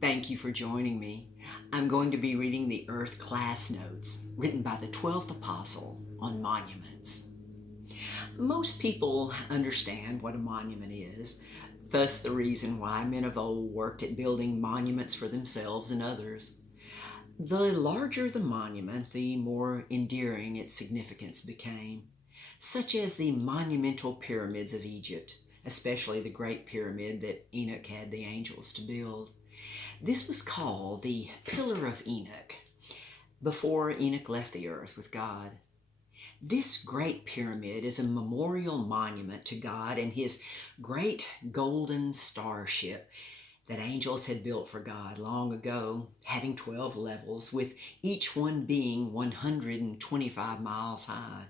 Thank you for joining me. I'm going to be reading the Earth Class Notes written by the 12th Apostle on monuments. Most people understand what a monument is, thus the reason why men of old worked at building monuments for themselves and others. The larger the monument, the more endearing its significance became, such as the monumental pyramids of Egypt, especially the Great Pyramid that Enoch had the angels to build. This was called the Pillar of Enoch before Enoch left the earth with God. This great pyramid is a memorial monument to God and his great golden starship that angels had built for God long ago, having 12 levels, with each one being 125 miles high.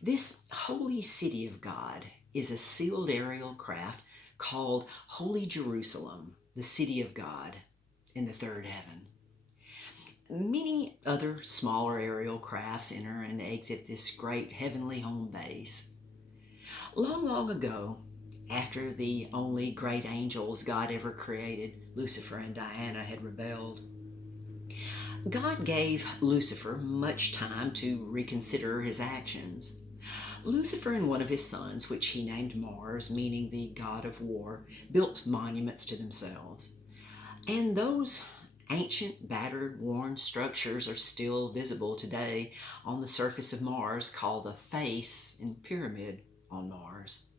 This holy city of God is a sealed aerial craft called Holy Jerusalem, the city of God in the third heaven. Many other smaller aerial crafts enter and exit this great heavenly home base. Long, long ago, after the only great angels God ever created, Lucifer and Diana, had rebelled, God gave Lucifer much time to reconsider his actions. Lucifer and one of his sons, which he named Mars, meaning the god of war, built monuments to themselves. And those ancient, battered, worn structures are still visible today on the surface of Mars, called the face and pyramid on Mars.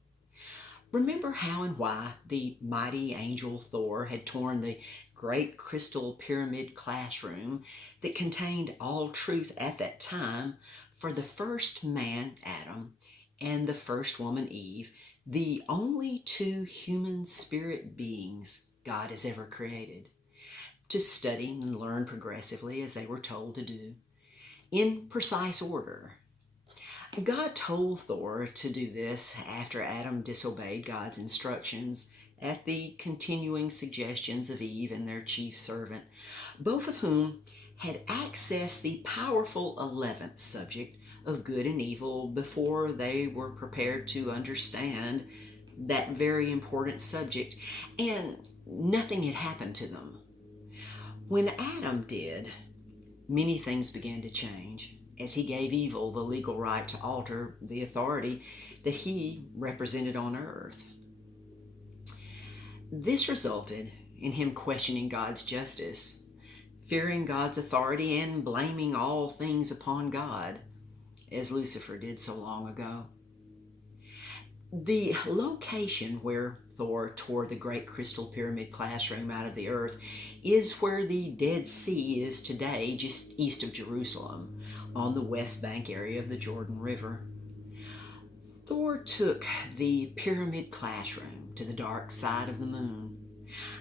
Remember how and why the mighty angel Thor had torn the great crystal pyramid classroom that contained all truth at that time for the first man, Adam, and the first woman, Eve, the only two human spirit beings God has ever created, to study and learn progressively as they were told to do, in precise order. God told Thor to do this after Adam disobeyed God's instructions at the continuing suggestions of Eve and their chief servant, both of whom had accessed the powerful 11th subject of good and evil before they were prepared to understand that very important subject, and nothing had happened to them. When Adam did, many things began to change as he gave evil the legal right to alter the authority that he represented on earth. This resulted in him questioning God's justice, fearing God's authority, and blaming all things upon God, as Lucifer did so long ago. The location where Thor tore the great crystal pyramid classroom out of the earth is where the Dead Sea is today, just east of Jerusalem, on the West Bank area of the Jordan River. Thor took the pyramid classroom to the dark side of the moon.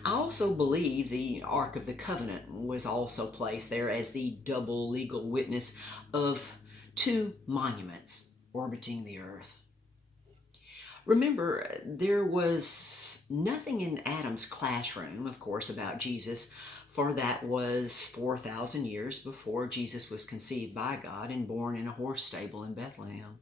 I also believe the Ark of the Covenant was also placed there as the double legal witness of two monuments orbiting the earth. Remember, there was nothing in Adam's classroom, of course, about Jesus, for that was 4,000 years before Jesus was conceived by God and born in a horse stable in Bethlehem.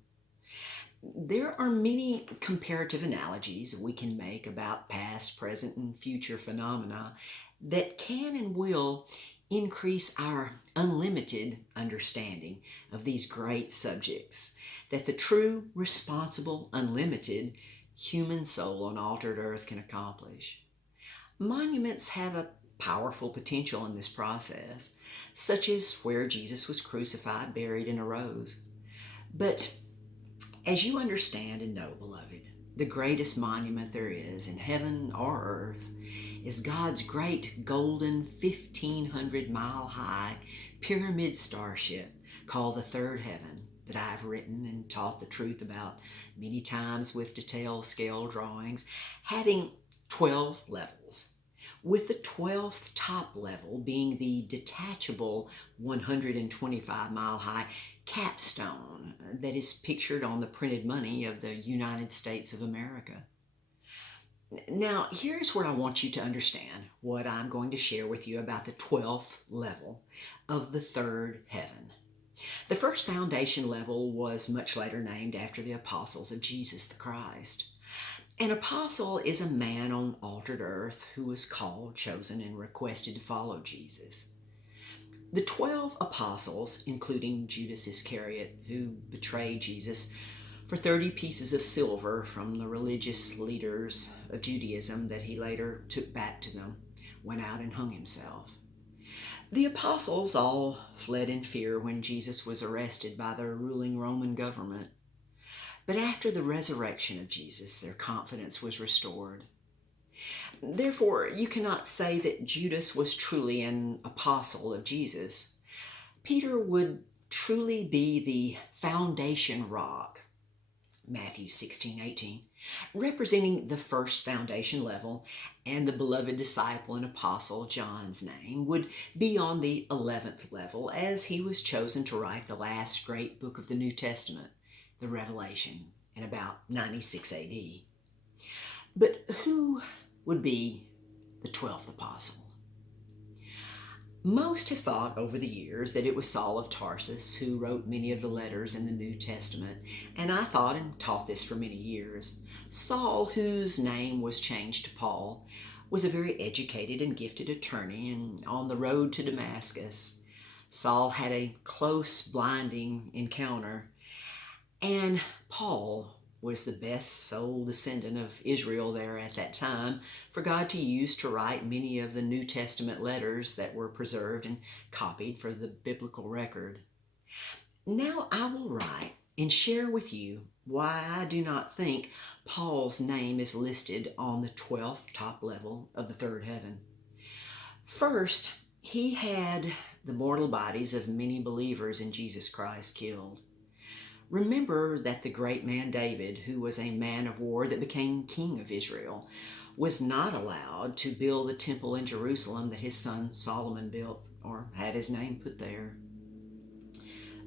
There are many comparative analogies we can make about past, present, and future phenomena that can and will increase our unlimited understanding of these great subjects that the true, responsible, unlimited human soul on altered earth can accomplish. Monuments have a powerful potential in this process, such as where Jesus was crucified, buried, and arose. But as you understand and know, beloved, the greatest monument there is in heaven or earth is God's great golden 1,500-mile high pyramid starship called the third heaven, that I've written and taught the truth about many times with detailed scale drawings, having 12 levels, with the 12th top level being the detachable 125-mile high capstone that is pictured on the printed money of the United States of America. Now, here's where I want you to understand what I'm going to share with you about the 12th level of the third heaven. The first foundation level was much later named after the apostles of Jesus the Christ. An apostle is a man on altered earth who was called, chosen, and requested to follow Jesus. The 12 apostles, including Judas Iscariot, who betrayed Jesus for 30 pieces of silver from the religious leaders of Judaism that he later took back to them, went out and hung himself. The apostles all fled in fear when Jesus was arrested by the ruling Roman government. But after the resurrection of Jesus, their confidence was restored. Therefore, you cannot say that Judas was truly an apostle of Jesus. Peter would truly be the foundation rock, Matthew 16:18, representing the first foundation level, and the beloved disciple and apostle, John's name, would be on the 11th level as he was chosen to write the last great book of the New Testament, the Revelation, in about 96 AD. But who would be the 12th apostle? Most have thought over the years that it was Saul of Tarsus who wrote many of the letters in the New Testament, and I thought and taught this for many years. Saul, whose name was changed to Paul, was a very educated and gifted attorney, and on the road to Damascus, Saul had a close, blinding encounter, and Paul was the best sole descendant of Israel there at that time for God to use to write many of the New Testament letters that were preserved and copied for the biblical record. Now I will write and share with you why I do not think Paul's name is listed on the 12th top level of the third heaven. First, he had the mortal bodies of many believers in Jesus Christ killed. Remember that the great man David, who was a man of war that became king of Israel, was not allowed to build the temple in Jerusalem that his son Solomon built or had his name put there.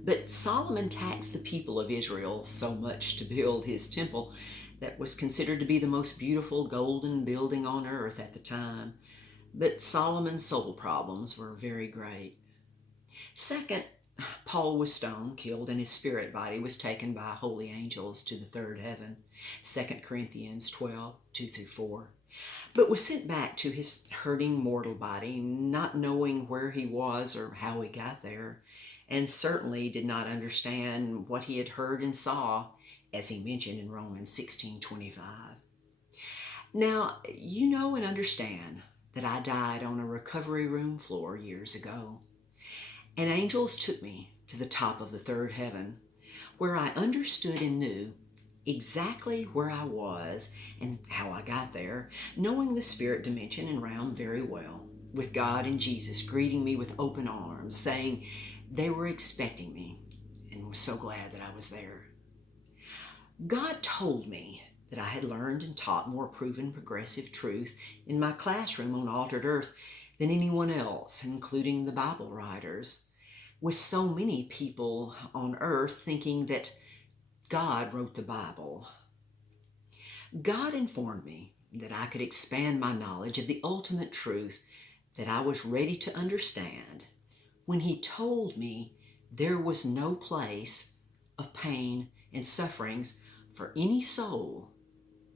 But Solomon taxed the people of Israel so much to build his temple that was considered to be the most beautiful golden building on earth at the time. But Solomon's soul problems were very great. Second, Paul was stoned, killed, and his spirit body was taken by holy angels to the third heaven, 2 Corinthians 12, 2-4, but was sent back to his hurting mortal body, not knowing where he was or how he got there, and certainly did not understand what he had heard and saw, as he mentioned in Romans 16:25. Now, you know and understand that I died on a recovery room floor years ago. And angels took me to the top of the third heaven, where I understood and knew exactly where I was and how I got there, knowing the spirit dimension and realm very well, with God and Jesus greeting me with open arms, saying they were expecting me, and was so glad that I was there. God told me that I had learned and taught more proven progressive truth in my classroom on altered earth than anyone else, including the Bible writers, with so many people on earth thinking that God wrote the Bible. God informed me that I could expand my knowledge of the ultimate truth that I was ready to understand when He told me there was no place of pain and sufferings for any soul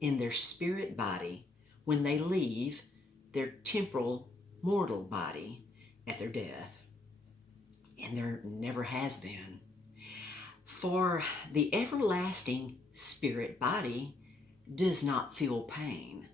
in their spirit body when they leave their temporal mortal body at their death. And there never has been. For the everlasting spirit body does not feel pain.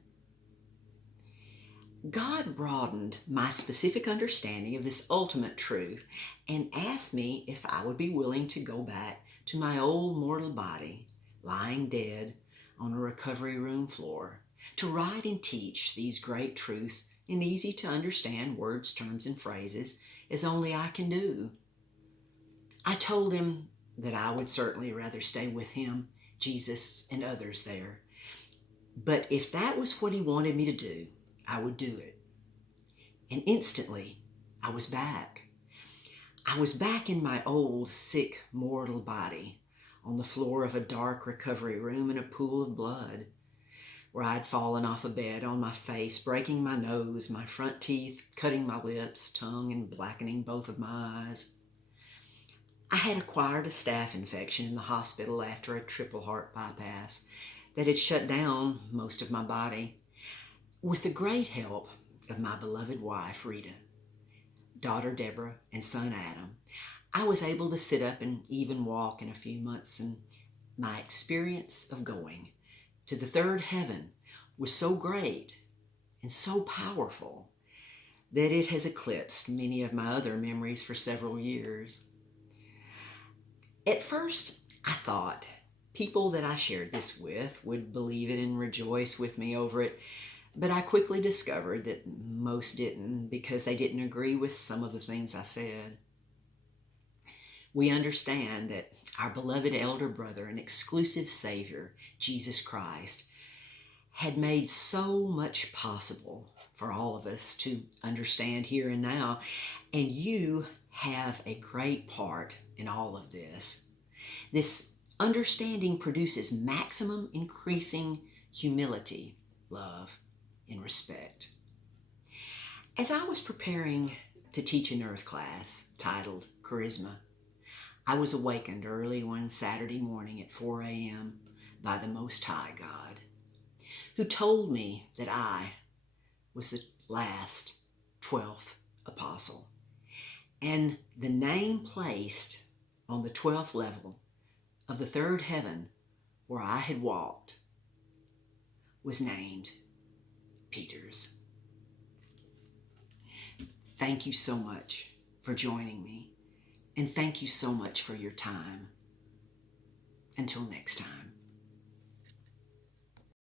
God broadened my specific understanding of this ultimate truth and asked me if I would be willing to go back to my old mortal body, lying dead on a recovery room floor, to write and teach these great truths in easy to understand words, terms, and phrases as only I can do. I told him that I would certainly rather stay with him, Jesus, and others there. But if that was what he wanted me to do, I would do it. And instantly, I was back. I was back in my old, sick, mortal body on the floor of a dark recovery room in a pool of blood, where I'd fallen off a bed on my face, breaking my nose, my front teeth, cutting my lips, tongue, and blackening both of my eyes. I had acquired a staph infection in the hospital after a triple heart bypass that had shut down most of my body. With the great help of my beloved wife, Rita, daughter Deborah, and son Adam, I was able to sit up and even walk in a few months, and my experience of going to the third heaven was so great and so powerful that it has eclipsed many of my other memories for several years. At first, I thought people that I shared this with would believe it and rejoice with me over it, but I quickly discovered that most didn't, because they didn't agree with some of the things I said. We understand that our beloved elder brother and exclusive Savior, Jesus Christ, had made so much possible for all of us to understand here and now, and you have a great part in all of this. This understanding produces maximum increasing humility, love, and respect. As I was preparing to teach an earth class titled Charisma, I was awakened early one Saturday morning at 4 a.m. by the Most High God, who told me that I was the last 12th apostle, and the name placed on the 12th level of the third heaven where I had walked was named Peter's. Thank you so much for joining me, and thank you so much for your time. Until next time.